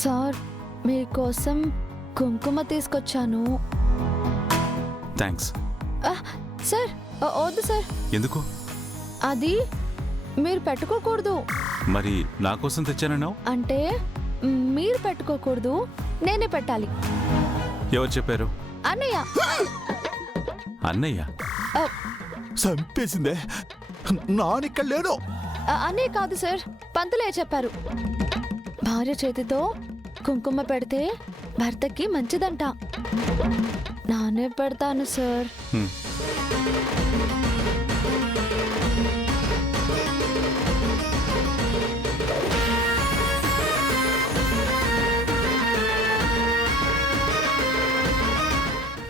Sir మీకోసం కుంకుమ తీసుకొచ్చాను. థ్యాంక్స్. సార్ వద్దు సార్, ఎందుకు? అది మీరు పెట్టుకోకూడదు. మరి నా కోసం తెచ్చానన్నావు? అంటే మీరు పెట్టుకోకూడదు, నేనే పెట్టాలి. ఎవరు చెప్పారు? అన్నయ్య. అన్నయ్య చంపేసిందే, నానిక్కడ లేడు. అన్నయ్య కాదు సార్, పంతులే చెప్పారు. భార్య చేతితో కుంకుమ పెడితే భర్తకి మంచిదంట. నానే పెడతాను సార్.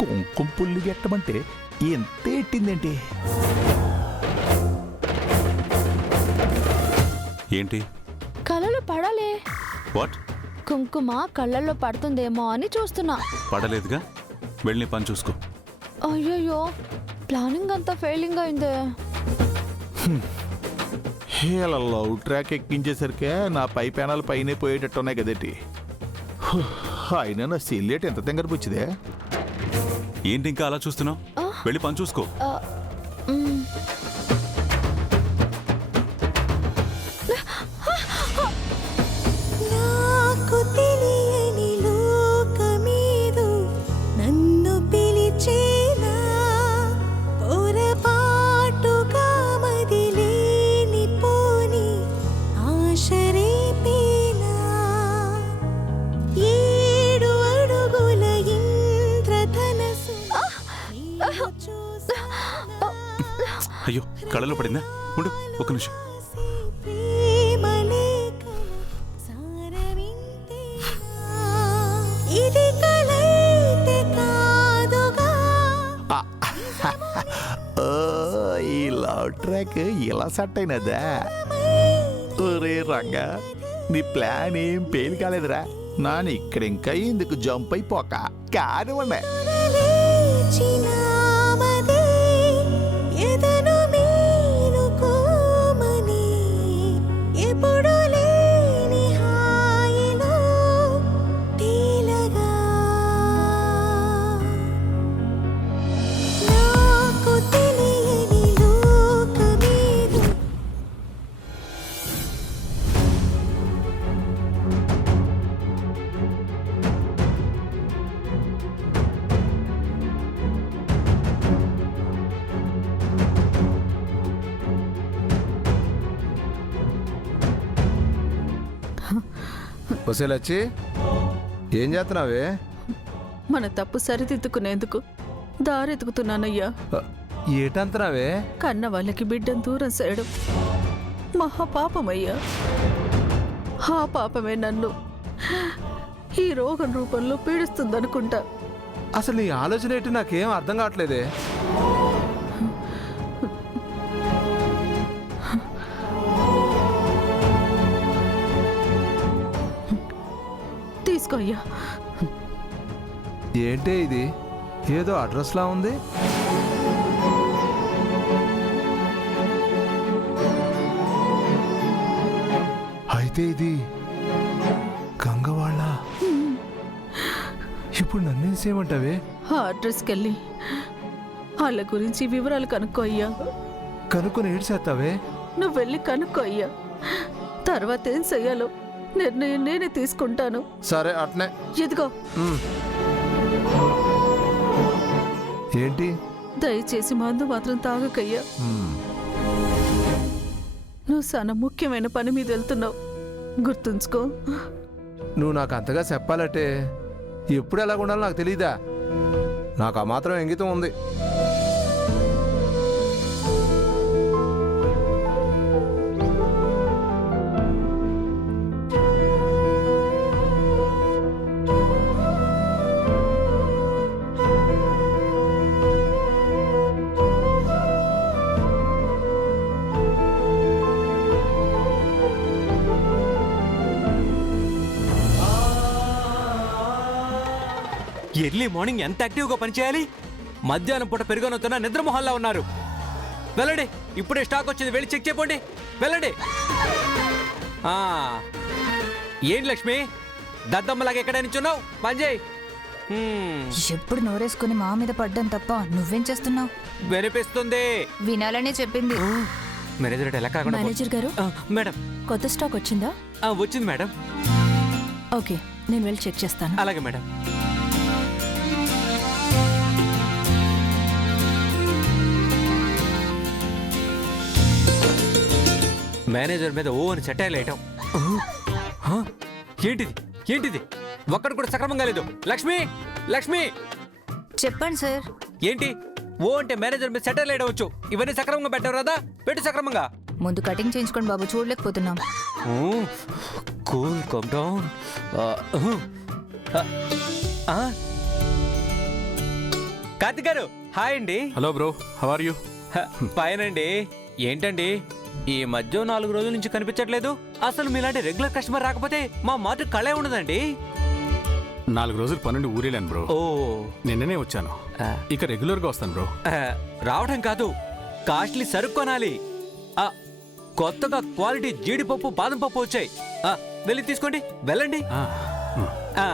కుంకుమ పుల్లి గెట్టమంటే ఎంత ఎట్టిందేంటి? ఏంటి? కళ్ళలో పడాలే. వాట్? కుంకుమ కళ్ళల్లో పడుతుందేమో అని చూస్తున్నా. పడలేదుగా, వెళ్ళి పని చూసుకో. అయ్యయ్యో, ప్లానింగ్ అంతా ఫెయిలింగ్ అయిందే. ఇలా లవ్ ట్రాక్ ఎక్కించేసరికే నా పై పేనాలు పైనే పోయేటట్టున్నాయి కదేటి. అయినా నా సిల్లేట్ ఎంత తెంగర పుచ్చిదే. ఏంటి ఇంకా అలా చూస్తున్నావు? వెళ్ళి పని చూసుకో. అయ్యో, కళ్ళలో పడిందా? ఉండు ఒక నిమిషం. ఈ లవ్ ట్రాక్ ఇలా సెట్ అయినదా? ఒరే రంగా, నీ ప్లాన్ ఏం పేలు కాలేదురా. నాని ఇక్కడ ఇంకా ఎందుకు జంప్ అయిపోక కానివ్వండి. వచ్చి ఏం చేస్తున్నావే? మన తప్పు సరిదిద్దుకునేందుకు దారెతుకుతున్నానయ్యా. ఏటంటున్నావే? కన్న వాళ్ళకి బిడ్డను దూరం చేయడం మహాపాపమయ్యా. ఆ పాపమే నన్ను ఈ రోగం రూపంలో పీడిస్తుందనుకుంటా. అసలు నీ ఆలోచన ఏంటి నాకేం అర్థం కావట్లేదే. తీసుకో అయ్యా. ఏంటే ఇది? ఏదో అడ్రస్లా ఉంది. అయితే ఇది గంగవాళ్ళ. ఇప్పుడు నన్నేం చేయమంటావే? ఆ అడ్రస్కి వెళ్ళి వాళ్ళ గురించి వివరాలు కనుక్కో అయ్యా. కనుక్కొని ఏడ్చేస్తావే? నువ్వు వెళ్ళి కనుక్కో అయ్యా. తర్వాత ఏం చెయ్యాలో నిర్ణయం నేనే తీసుకుంటాను. సరే అట్నే. ఇదిగో. ఏంటి? దయచేసి మందు మాత్రం తాగకయ్యా. నువ్వు చాలా ముఖ్యమైన పని మీద వెళ్తున్నావు, గుర్తుంచుకో. నువ్వు నాకు అంతగా చెప్పాలంటే ఎప్పుడు ఎలా ఉండాలో నాకు తెలీదా? నాకు ఆ మాత్రం ఇంగితం ఉంది. ఎర్లీ మార్నింగ్ ఎంత యాక్టివ్గా పనిచేయాలి. మధ్యాహ్నం పూట పెరుగనొత్తున్న నిద్రమొహల్లా ఉన్నారు. వెళ్ళండి, ఇప్పుడే స్టాక్ వచ్చింది, వెళ్ళి చెక్ చేయపోండి. వెళ్ళండి. ఏంటి లక్ష్మి, దద్దమ్మలాగా ఎక్కడ నించున్నావు పని చేయి. ఎప్పుడు నోరేసుకుని మా మీద పడ్డం తప్ప నువ్వేం చేస్తున్నావు? వినిపిస్తుంది. వినాలనే చెప్పింది. మేనేజర్ ఎలా కాకుండా మేనేజర్ గారు మేడం కొత్త స్టాక్ వచ్చిందా? వచ్చింది మేడం. ఓకే, నేను వెళ్ళి చెక్ చేస్తాను. అలాగే మేడం. మేనేజర్ మీద ఓ అని చట్టాలేయటం. ఏంటిది ఏంటిది? ఒక్కడు కూడా సక్రమంగా లేదు. లక్ష్మి లక్ష్మి చెప్పండి సార్. ఏంటి ఓ అంటే మేనేజర్ మీద సెటర్ లేయవచ్చు? ఇవన్నీ సక్రమంగా పెట్టావు రాదా? పెట్టు సక్రమంగా. ముందు కటింగ్ చేయించుకోండి బాబు, చూడలేకపోతున్నాం. Cool come down. కార్తిక్ గారు హాయ్ అండి. Hello bro, how are you? పైనండి. ఏంటండి ఈ మధ్య 4 రోజుల నుంచి కనిపించట్లేదు? అసలు మీలాంటి రెగ్యులర్ కస్టమర్ రాకపోతే మా మాట కళే ఉండదండి. 4 రోజులు పనుండి ఊరేలాను బ్రో. ఓ నిన్ననే వచ్చాను. ఇక రెగ్యులర్ గా వస్తాను బ్రో. రావడం కాదు, కాస్ట్లీ సరుకు కొనాలి. కొత్తగా క్వాలిటీ జీడిపప్పు బాదం పప్పు వచ్చాయి. వెళ్ళి తీసుకోండి, వెళ్ళండి. ఆ, ఆ.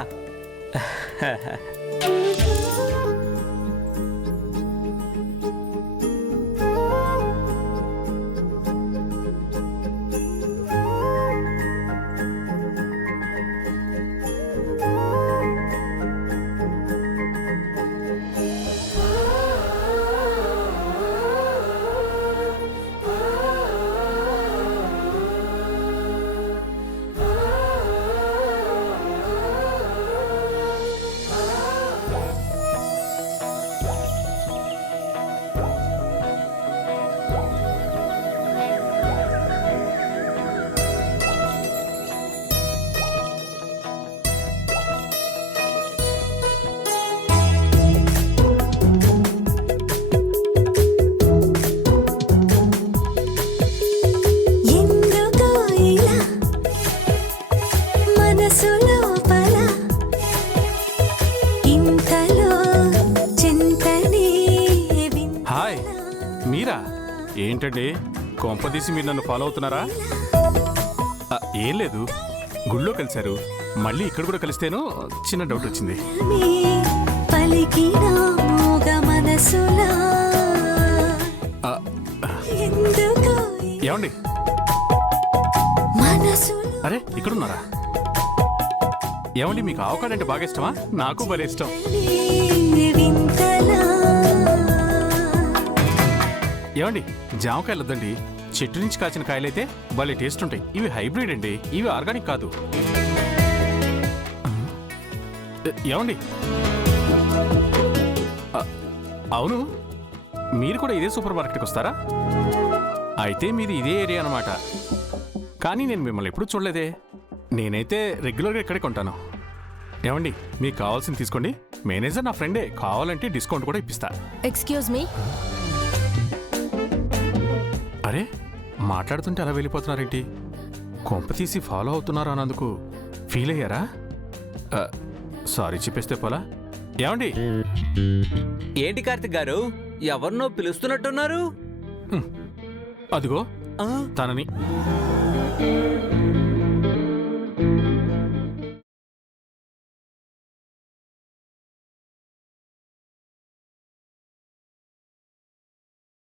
హాయ్ మీరా? ఏంటండి కొంపదీసి మీరు నన్ను ఫాలో అవుతున్నారా? ఏం లేదు, గుళ్ళో కలిశారు, మళ్ళీ ఇక్కడ కూడా కలిస్తేనో చిన్న డౌట్ వచ్చింది. ఏమండి? అరే ఇక్కడున్నారా? ఏమండి మీకు ఆవకాడ అంటే బాగా ఇష్టమా? నాకు భలే ఇష్టం. ఏమండి జామకాయలు వద్దండి, చెట్టు నుంచి కాచిన కాయలైతే భలే టేస్ట్ ఉంటాయి. ఇవి హైబ్రిడ్ అండి, ఇవి ఆర్గానిక్ కాదు. ఏమండి? అవును, మీరు కూడా ఇదే సూపర్ మార్కెట్కి వస్తారా? అయితే మీది ఇదే ఏరియా అన్నమాట. కానీ నేను మిమ్మల్ని ఎప్పుడూ చూడలేదే. నేనైతే రెగ్యులర్గా ఇక్కడే కొంటాను. ఏమండి మీకు కావాల్సింది తీసుకోండి, మేనేజర్ నా ఫ్రెండే, కావాలంటే డిస్కౌంట్ కూడా ఇప్పిస్తా. Excuse me. అరే మాట్లాడుతుంటే అలా వెళ్ళిపోతున్నారేంటి? కొంప తీసి ఫాలో అవుతున్నారా అన్నందుకు ఫీల్ అయ్యారా? సారీ చెప్పేస్తే పోలా. ఏమండి? ఏంటి కార్తిక్ గారు, ఎవరినో పిలుస్తున్నట్టున్నారు? అదిగో ఆ? తనని.